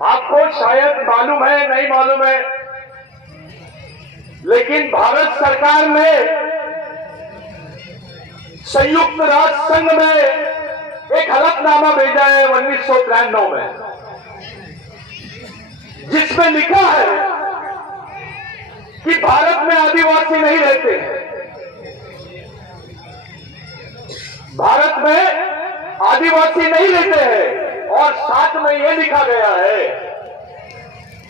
आपको शायद मालूम है, नहीं मालूम है, लेकिन भारत सरकार ने संयुक्त राष्ट्र संघ में एक हलफनामा भेजा है 1993 में, जिसमें लिखा है कि भारत में आदिवासी नहीं रहते हैं। भारत में आदिवासी नहीं रहते हैं और साथ में यह लिखा गया है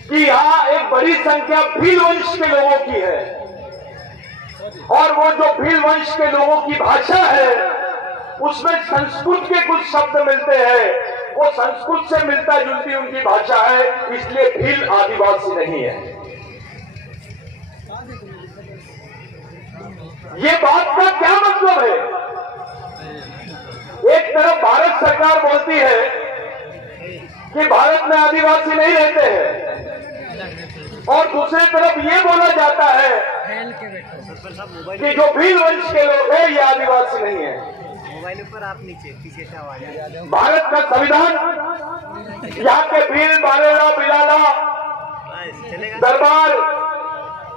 कि यहां एक बड़ी संख्या भील वंश के लोगों की है और वो जो भील वंश के लोगों की भाषा है उसमें संस्कृत के कुछ शब्द मिलते हैं, वो संस्कृत से मिलता जुलती उनकी भाषा है, इसलिए भील आदिवासी नहीं है। ये बात का क्या मतलब है? एक तरफ भारत सरकार बोलती है कि भारत में आदिवासी नहीं रहते हैं और दूसरी तरफ ये बोला जाता है कि जो भील वंश के लोग हैं ये आदिवासी नहीं है। मोबाइल पर आप नीचे पीछे से आवाज आ रही है। भारत का संविधान यहाँ के भील, बारेला, बिलाला, दरबार,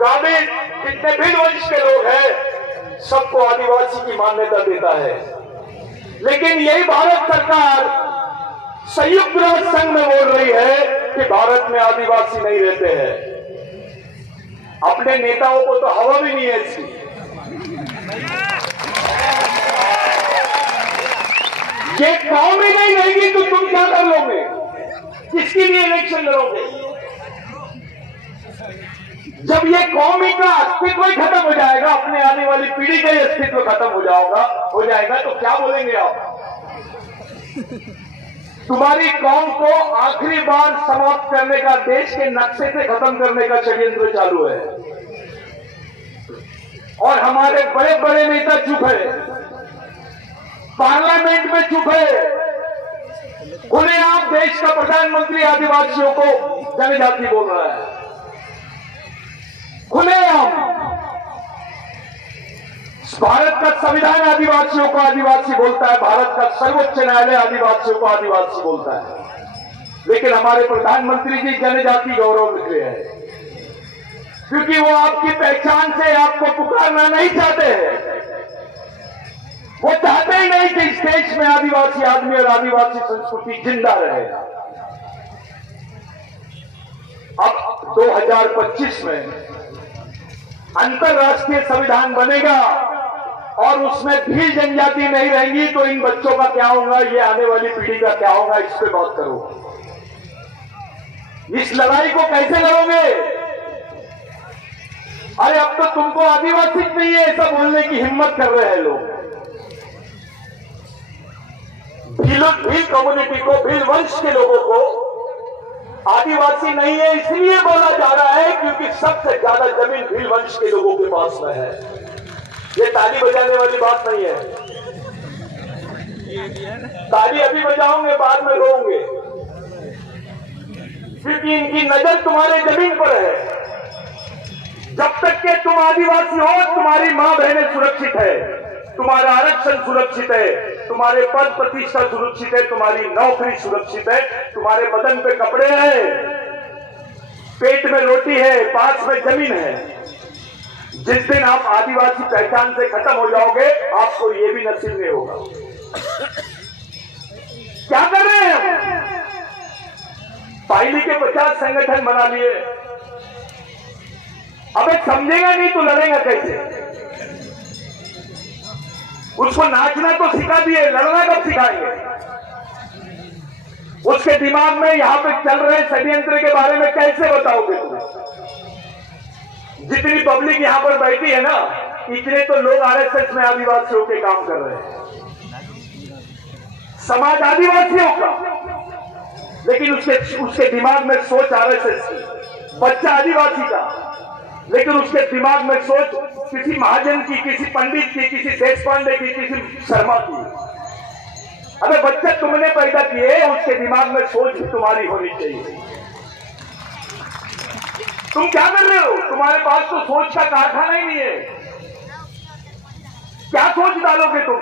गामिन, जितने भील वंश के लोग हैं सबको आदिवासी की मान्यता देता है। लेकिन यही भारत सरकार संयुक्त राष्ट्र संघ में बोल रही है कि भारत में आदिवासी नहीं रहते हैं। अपने नेताओं को तो हवा भी नहीं है इसकी। ये कौम ही नहीं रहेगी तो तुम क्या कर लोगे? किसके लिए इलेक्शन लड़ोगे? जब ये कौमी का अस्तित्व ही खत्म हो जाएगा, अपने आने वाली पीढ़ी का ही अस्तित्व खत्म हो जाएगा तो क्या बोलेंगे आप? तुम्हारी कौम को आखिरी बार समाप्त करने का, देश के नक्शे से खत्म करने का षड्यंत्र चालू है और हमारे बड़े बड़े नेता चुप है, पार्लियामेंट में चुप है। खुलेआम देश का प्रधानमंत्री आदिवासियों को जनजाति बोल रहा है, खुलेआम। भारत का संविधान आदिवासियों को आदिवासी बोलता है, भारत का सर्वोच्च न्यायालय आदिवासियों को आदिवासी बोलता है, लेकिन हमारे प्रधानमंत्री जी जनजाति गौरव लिख रहे हैं क्योंकि वो आपकी पहचान से आपको पुकारना नहीं चाहते हैं। वो चाहते ही नहीं कि इस देश में आदिवासी आदमी और आदिवासी संस्कृति जिंदा रहे। अब 2025 में अंतरराष्ट्रीय संविधान बनेगा और उसमें भी जनजाति नहीं रहेंगी तो इन बच्चों का क्या होगा, ये आने वाली पीढ़ी का क्या होगा, इस पे बात करो। इस लड़ाई को कैसे लड़ोगे? अरे अब तो तुमको आदिवासी नहीं है ऐसा बोलने की हिम्मत कर रहे हैं लोग। भील कम्युनिटी को, भील वंश के लोगों को आदिवासी नहीं है इसलिए बोला जा रहा है क्योंकि सबसे ज्यादा जमीन भील वंश के लोगों के पास में है। ये ताली बजाने वाली बात नहीं है। ताली अभी बजाओगे, बाद में रोओगे, क्योंकि इनकी नजर तुम्हारे जमीन पर है। जब तक के तुम आदिवासी हो तुम्हारी मां बहनें सुरक्षित है, तुम्हारा आरक्षण सुरक्षित है, तुम्हारे पद प्रतिष्ठा सुरक्षित है, तुम्हारी नौकरी सुरक्षित है, तुम्हारे बदन पे कपड़े हैं, पेट में रोटी है, पास में जमीन है। जिस दिन आप आदिवासी पहचान से खत्म हो जाओगे आपको ये भी नसीब नहीं होगा। क्या कर रहे हैं हम? पाइली के 50 संगठन बना लिए, अबे समझेगा नहीं तो लड़ेगा कैसे? उसको नाचना तो सिखा दिए, लड़ना कब सिखाएंगे? उसके दिमाग में यहां पे चल रहे षड्यंत्र के बारे में कैसे बताओगे तुम? जितनी पब्लिक यहां पर बैठी है ना, इतने तो लोग आरएसएस में आदिवासियों के काम कर रहे हैं, समाज आदिवासियों का, लेकिन उसके दिमाग में सोच आरएसएस की। बच्चा आदिवासी का, लेकिन उसके दिमाग में सोच किसी महाजन की, किसी पंडित की, किसी देश पांडे की, किसी शर्मा की। अगर बच्चे तुमने पैदा किए उसके दिमाग में सोच भी तुम्हारी होनी चाहिए। तुम क्या कर रहे हो? तुम्हारे पास तो सोच का कारखाना ही नहीं है। क्या सोच डालोगे तुम?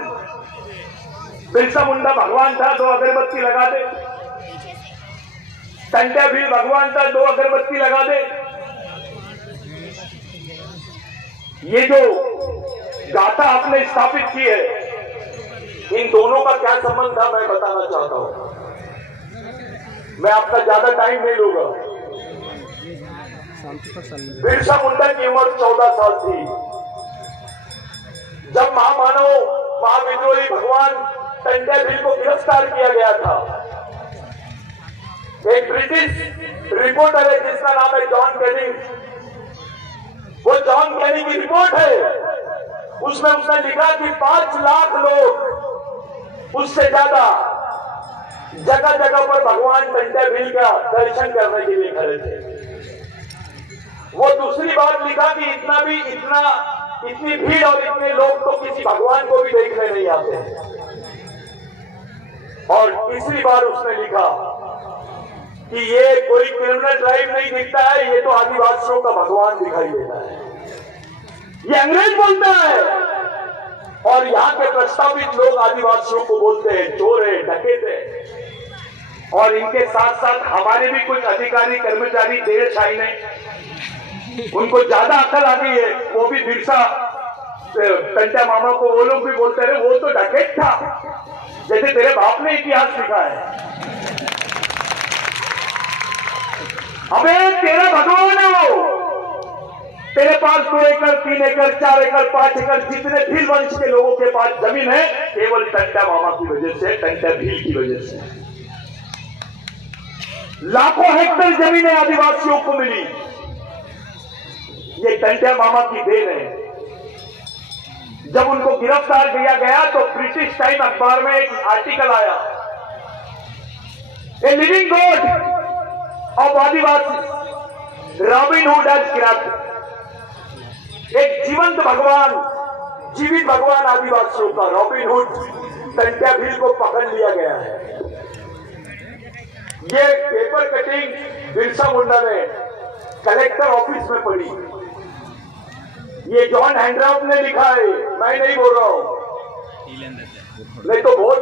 बिरसा मुंडा भगवान था, 2 अगरबत्ती लगा दे, टंटा भी भगवान का 2 अगरबत्ती लगा दे। ये जो गाथा आपने स्थापित की है, इन दोनों का क्या संबंध था मैं बताना चाहता हूं। मैं आपका ज्यादा टाइम नहीं लूंगा। बिरसा मुंडा की उम्र 14 साल थी जब महामानव महाविद्रोही भगवान टंटा भील को गिरफ्तार किया गया था। एक ब्रिटिश रिपोर्टर है जिसका नाम है जॉन कैनी। वो जॉन कैनी की रिपोर्ट है, उसमें उसने लिखा कि 5 लाख लोग उससे ज्यादा जगह जगह पर भगवान टंटा भील का दर्शन करने के लिए खड़े थे। वो दूसरी बात लिखा कि इतनी भीड़ और इतने लोग तो किसी भगवान को भी देखने नहीं आते हैं। और तीसरी बार उसने लिखा कि ये कोई क्रिमिनल ड्राइव नहीं दिखता है, ये तो आदिवासियों का भगवान दिखाई देता है। ये अंग्रेज बोलता है और यहाँ के प्रस्तावित लोग आदिवासियों को बोलते हैं चोर है, डकैत है। और इनके साथ साथ हमारे भी कुछ अधिकारी कर्मचारी देर शाही ने, उनको ज्यादा अकल आ गई है। वो भी बिरसा टंटा मामा को वो लोग भी बोलते रहे वो तो डकैत था, जैसे तेरे बाप ने इतिहास लिखा है। अबे तेरा भगवान है वो। तेरे पास 2 एकड़ 3 एकड़ 4 एकड़ 5 एकड़ जितने भील वंश के लोगों के पास जमीन है, केवल टंटा मामा की वजह से, टंटा भील की वजह से लाखों हेक्टेयर जमीनें आदिवासियों को मिली। ये टंटा मामा की देन है। जब उनको गिरफ्तार किया गया तो ब्रिटिश टाइम अखबार में एक आर्टिकल आया, a living god of adivasi Robin Hood has crapped. एक जीवंत भगवान, जीवित भगवान आदिवासियों का रॉबिन हुड टंटा भील को पकड़ लिया गया है। ये पेपर कटिंग बिरसा मुंडा ने कलेक्टर ऑफिस में पड़ी। ये जॉन हैंड्राउट ने लिखा है, मैं नहीं बोल रहा हूं। नहीं तो बहुत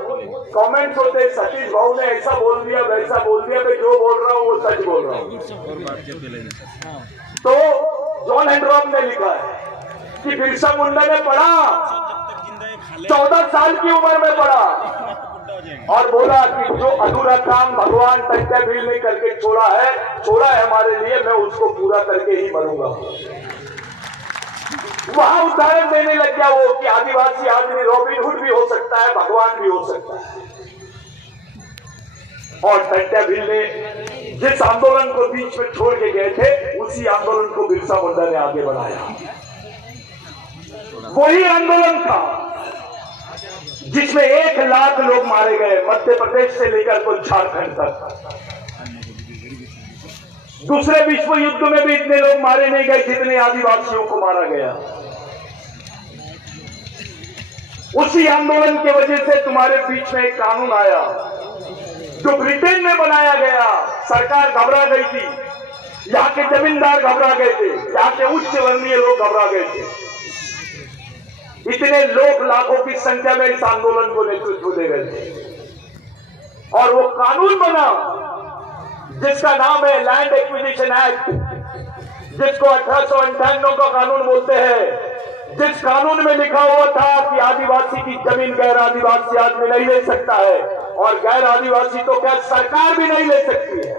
कमेंट्स होते हैं, सतीश भाऊ ने ऐसा बोल दिया वैसा बोल दिया। मैं जो बोल रहा हूं वो सच बोल रहा हूं। तो जॉन हैंड्राउट ने लिखा है कि बिरसा मुंडा ने पढ़ा, 14 साल की उम्र में पढ़ा और बोला कि जो अधूरा काम भगवान टंटा भील ने करके छोड़ा है हमारे लिए, मैं उसको पूरा करके ही मरूंगा। वहां उदाहरण देने लग गया वो कि आदिवासी आदमी रॉबिन हुड भी हो सकता है, भगवान भी हो सकता है। और टंटा भील ने जिस आंदोलन को बीच में छोड़ के गए थे, उसी आंदोलन को बिरसा मुंडा ने आगे बढ़ाया। वही आंदोलन था जिसमें 1 लाख लोग मारे गए, मध्य प्रदेश से लेकर तो झारखंड तक। दूसरे विश्व युद्ध में भी इतने लोग मारे नहीं गए जितने आदिवासियों को मारा गया। उसी आंदोलन की वजह से तुम्हारे बीच में एक कानून आया जो ब्रिटेन में बनाया गया। सरकार घबरा गई थी, यहाँ के जमींदार घबरा गए थे, यहाँ के उच्च वर्णीय लोग घबरा गए थे। इतने लोग लाखों की संख्या में इस आंदोलन को नेतृत्व दे रहे थे और वो कानून बना जिसका नाम है लैंड एक्विजिशन एक्ट, जिसको 1898 का कानून बोलते हैं। जिस कानून में लिखा हुआ था कि आदिवासी की जमीन गैर आदिवासी आदमी नहीं ले सकता है और गैर आदिवासी तो क्या सरकार भी नहीं ले सकती है।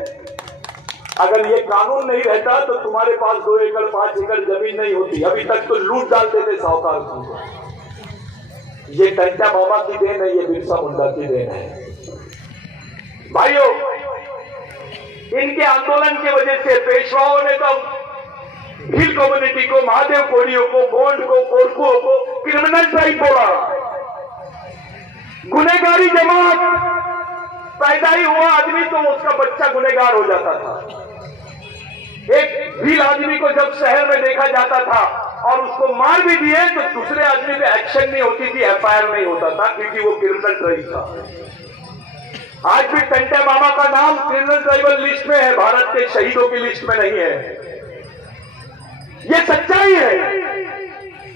अगर ये कानून नहीं रहता तो तुम्हारे पास 2 एकड़ 5 एकड़ जमीन नहीं होती। अभी तक तो लूट डालते थे साहूकार को। ये टंटा मामा की देन है, ये बिरसा मुंडा की देन है। भाइयों, इनके आंदोलन की वजह से पेशवाओं ने तो भील कम्युनिटी को, महादेव कोड़ियों को, गोंड को, कोरकुओं को क्रिमिनल ट्राइब बोला। गुनेगारी जमात, पैदा ही हुआ आदमी तो उसका बच्चा गुनेगार हो जाता था। एक भील आदमी को जब शहर में देखा जाता था और उसको मार भी दिए तो दूसरे आदमी पे एक्शन नहीं होती थी, एफआईआर नहीं होता था, क्योंकि वो क्रिमिनल ट्राइब था। आज भी टंटा मामा का नाम क्रिमिनल ट्राइबल लिस्ट में है, भारत के शहीदों की लिस्ट में नहीं है। ये सच्चाई है।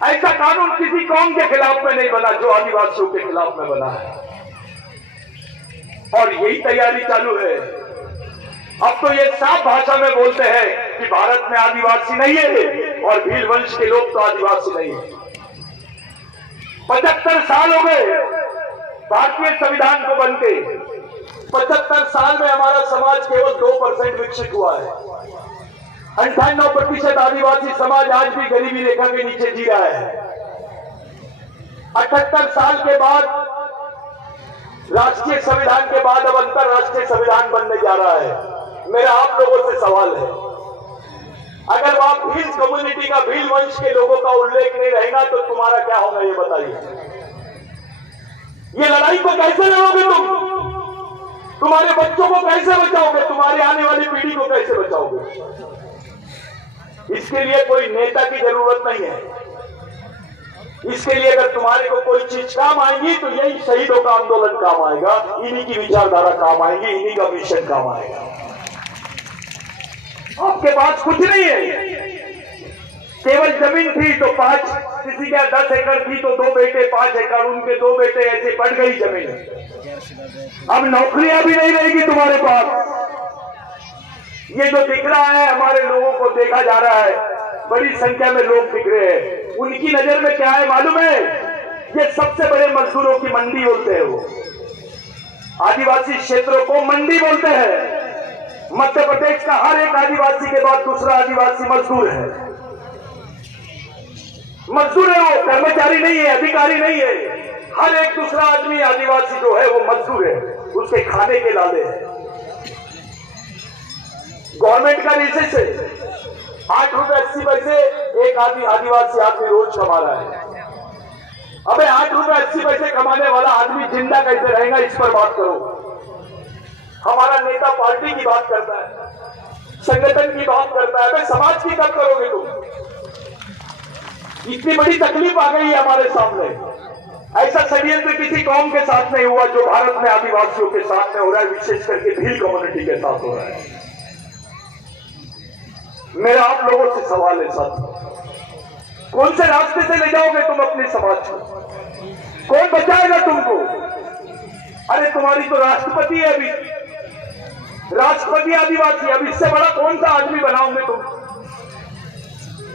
ऐसा कानून किसी कौम के खिलाफ में नहीं बना जो आदिवासियों के खिलाफ में बना है। और यही तैयारी चालू है। अब तो ये साफ भाषा में बोलते हैं कि भारत में आदिवासी नहीं है और भील वंश के लोग तो आदिवासी नहीं है। 75 साल हो गए भारतीय संविधान को बनते। 75 साल में हमारा समाज केवल 2% विकसित हुआ है। 98% आदिवासी समाज आज भी गरीबी रेखा के नीचे जी रहा है। 78 साल के बाद राष्ट्रीय संविधान के बाद अब अंतरराष्ट्रीय संविधान बनने जा रहा है। मेरा आप लोगों से सवाल है, अगर आप भील कम्युनिटी का, भील वंश के लोगों का उल्लेख नहीं रहेगा तो तुम्हारा क्या होगा ये बताइए। ये लड़ाई को कैसे लड़ोगे तुम? तुम्हारे बच्चों को कैसे बचाओगे? तुम्हारी आने वाली पीढ़ी को कैसे बचाओगे? इसके लिए कोई नेता की जरूरत नहीं है। इसके लिए अगर तुम्हारे को कोई चीज काम आएगी तो यही शहीदों का आंदोलन काम आएगा, इन्हीं की विचारधारा काम आएगी, इन्हीं का मिशन काम आएगा। आपके पास कुछ नहीं है, केवल जमीन थी तो 5, किसी का 10 एकड़ थी तो 2 बेटे 5 एकड़, उनके 2 बेटे ऐसे बढ़ गई जमीन। अब नौकरियां भी नहीं रहेगी तुम्हारे पास। ये जो दिख रहा है हमारे लोगों को देखा जा रहा है, बड़ी संख्या में लोग दिख रहे हैं। उनकी नजर में क्या है मालूम है? ये सबसे बड़े मजदूरों की मंडी बोलते हैं। वो आदिवासी क्षेत्रों को मंडी बोलते हैं। मध्य प्रदेश का हर एक आदिवासी के बाद दूसरा आदिवासी मजदूर है। मजदूर है वो, कर्मचारी नहीं है, अधिकारी नहीं है। हर एक दूसरा आदमी आदिवासी जो है वो मजदूर है, उसके खाने के लाले हैं। गवर्नमेंट का रिसर्च है 8 रुपए 80 पैसे एक आदिवासी आदमी रोज कमा रहा है। अबे 8 रुपए 80 पैसे कमाने वाला आदमी जिंदा कैसे रहेगा, इस पर बात करो। हमारा नेता पार्टी की बात करता है, संगठन की बात करता है, समाज की कब करोगे तुम? इतनी बड़ी तकलीफ आ गई है हमारे सामने। ऐसा षड्यंत्र किसी कौम के साथ नहीं हुआ जो भारत में आदिवासियों के साथ में हो रहा है, विशेष करके भील कम्युनिटी के साथ हो रहा है। मेरा आप लोगों से सवाल है साथ, कौन से रास्ते से ले जाओगे तुम अपने समाज को? कौन बचाएगा तुमको? अरे तुम्हारी तो राष्ट्रपति है अभी, राष्ट्रपति आदिवासी। अब इससे बड़ा कौन सा आदमी बनाओगे तुम?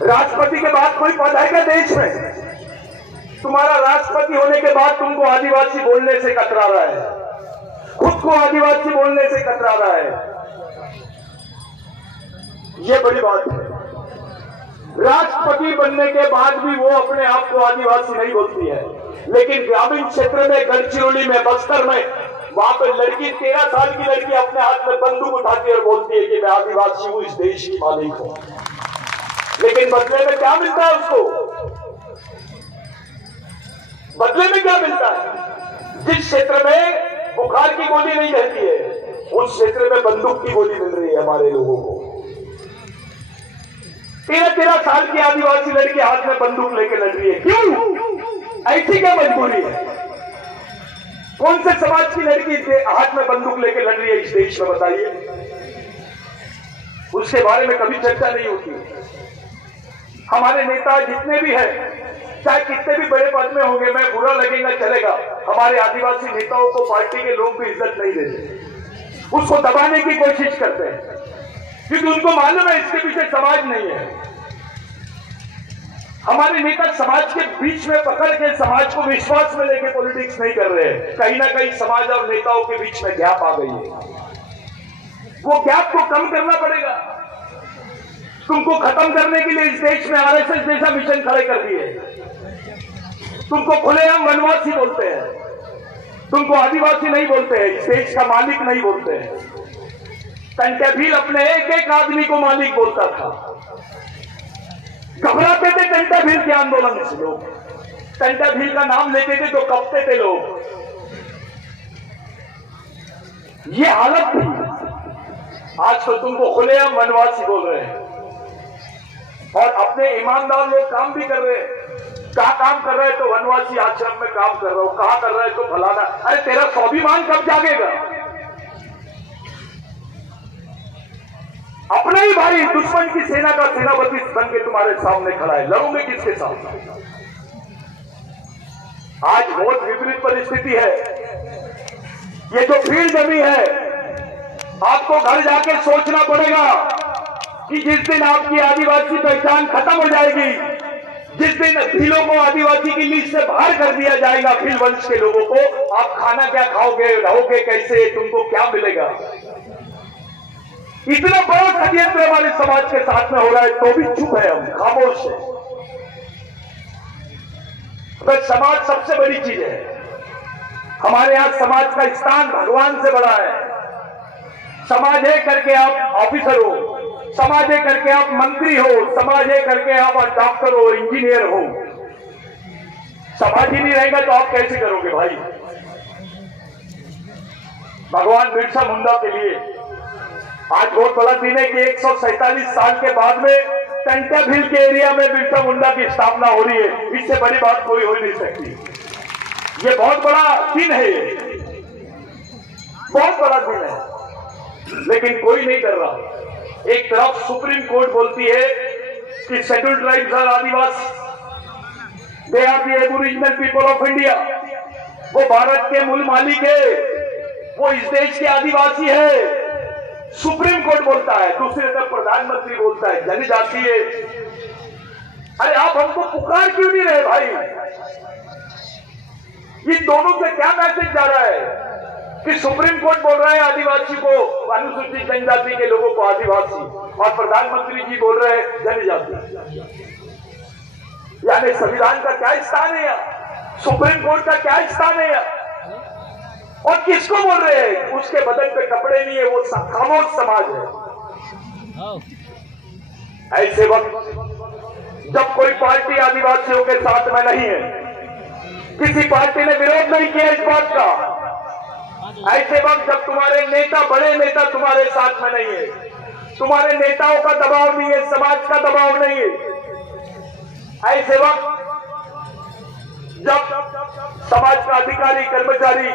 राष्ट्रपति के बाद कोई पद है क्या देश में? तुम्हारा राष्ट्रपति होने के बाद तुमको आदिवासी बोलने से कतरा रहा है, खुद को आदिवासी बोलने से कतरा रहा है। ये बड़ी बात है। राष्ट्रपति बनने के बाद भी वो अपने आप को आदिवासी नहीं बोलती है, लेकिन ग्रामीण क्षेत्र में, गढ़चिरौली में, बस्तर में, वहां पर लड़की 13 साल की लड़की अपने हाथ में बंदूक उठाती है और बोलती है कि मैं आदिवासी हूं, इस देश की मालिक हूं। लेकिन बदले में क्या मिलता है उसको? बदले में क्या मिलता है? जिस क्षेत्र में बुखार की गोली नहीं रहती है, उस क्षेत्र में बंदूक की गोली मिल रही है हमारे लोगों को। 13 साल की आदिवासी लड़की हाथ में बंदूक लेके लड़ रही है। क्यों? ऐसी क्या मजबूरी है? कौन से समाज की लड़की हाथ में बंदूक लेके लड़ रही है इस देश में, बताइए। उसके बारे में कभी चर्चा नहीं होती। हमारे नेता जितने भी हैं, चाहे कितने भी बड़े पद में होंगे, मैं बुरा लगेगा चलेगा, हमारे आदिवासी नेताओं को पार्टी के लोग भी इज्जत नहीं देते, उसको दबाने की कोशिश करते हैं, क्योंकि उनको मालूम है इसके पीछे समाज नहीं है। हमारे नेता समाज के बीच में पकड़ के समाज को विश्वास में लेके पॉलिटिक्स नहीं कर रहे हैं। कहीं ना कहीं समाज और नेताओं के बीच में गैप आ गई है। वो गैप को कम करना पड़ेगा। तुमको खत्म करने के लिए इस देश में आरएसएस जैसा मिशन खड़े कर दिए। तुमको खुलेआम वनवासी बोलते हैं, तुमको आदिवासी नहीं बोलते हैं, इस देश का मालिक नहीं बोलते हैं। टंटा भील अपने एक एक आदमी को मालिक बोलता था। घबराते थे टंटा भील के आंदोलन से लोग। टंटा भील का नाम लेते थे तो कपते थे लोग। ये हालत थी। आज तो तुमको खुलेआम वनवासी बोल रहे हैं और अपने ईमानदार लोग काम भी कर रहे हैं। क्या काम कर रहे हैं? तो वनवासी आश्रम में काम कर रहा हूं। कहां कर रहा है? तो फलाना। अरे तेरा स्वाभिमान कब जागेगा? अपना ही भाई दुश्मन की सेना का सेनापति बन के तुम्हारे सामने खड़ा है, लड़ोगे किसके साथ? आज बहुत विपरीत परिस्थिति है। ये जो भील जमी है, आपको घर जाके सोचना पड़ेगा कि जिस दिन आपकी आदिवासी पहचान खत्म हो जाएगी, जिस दिन भीलों को आदिवासी की लिस्ट से बाहर कर दिया जाएगा, भील वंश के लोगों को, आप खाना क्या खाओगे, रहोगे कैसे, तुमको क्या मिलेगा? इतना बड़ा षड्यंत्र हमारे समाज के साथ में हो रहा है, तो भी चुप है, हम खामोश है। तो समाज सबसे बड़ी चीज है। हमारे यहां समाज का स्थान भगवान से बड़ा है। समाज है करके आप ऑफिसर हो, समाज है करके आप मंत्री हो, समाज है करके आप डॉक्टर हो, इंजीनियर हो। समाज ही नहीं रहेगा तो आप कैसे करोगे भाई? भगवान बिरसा मुंडा के लिए आज बहुत बड़ा दिन है कि 147 साल के बाद में टंटा भील के एरिया में बिरसा मुंडा की स्थापना हो रही है। इससे बड़ी बात कोई हो नहीं सकती। ये बहुत बड़ा दिन है, बहुत बड़ा दिन है, लेकिन कोई नहीं कर रहा। एक तरफ सुप्रीम कोर्ट बोलती है कि शेड्यूल्ड ट्राइब्स और adivasi, they are the aboriginal people of India, वो भारत के मूल मालिक है, वो इस देश के आदिवासी है। सुप्रीम कोर्ट बोलता है, दूसरी तरफ प्रधानमंत्री बोलता है जनजाति है। अरे आप हमको पुकार क्यों नहीं रहे भाई? इन दोनों से क्या मैसेज जा रहा है कि सुप्रीम कोर्ट बोल रहा है आदिवासी को, अनुसूचित जनजाति के लोगों को आदिवासी, और प्रधानमंत्री जी बोल रहे हैं जनजाति। यानी संविधान का क्या स्थान है यहाँ? सुप्रीम कोर्ट का क्या स्थान है यहाँ? और किसको बोल रहे हैं? उसके बदन पे कपड़े नहीं है, वो खामोश समाज है। ऐसे वक्त जब कोई पार्टी आदिवासियों के साथ में नहीं है, किसी पार्टी ने विरोध नहीं किया इस बात का, ऐसे वक्त जब तुम्हारे नेता, बड़े नेता तुम्हारे साथ में नहीं है, तुम्हारे नेताओं का दबाव नहीं है, समाज का दबाव नहीं है, ऐसे वक्त जब समाज का अधिकारी, कर्मचारी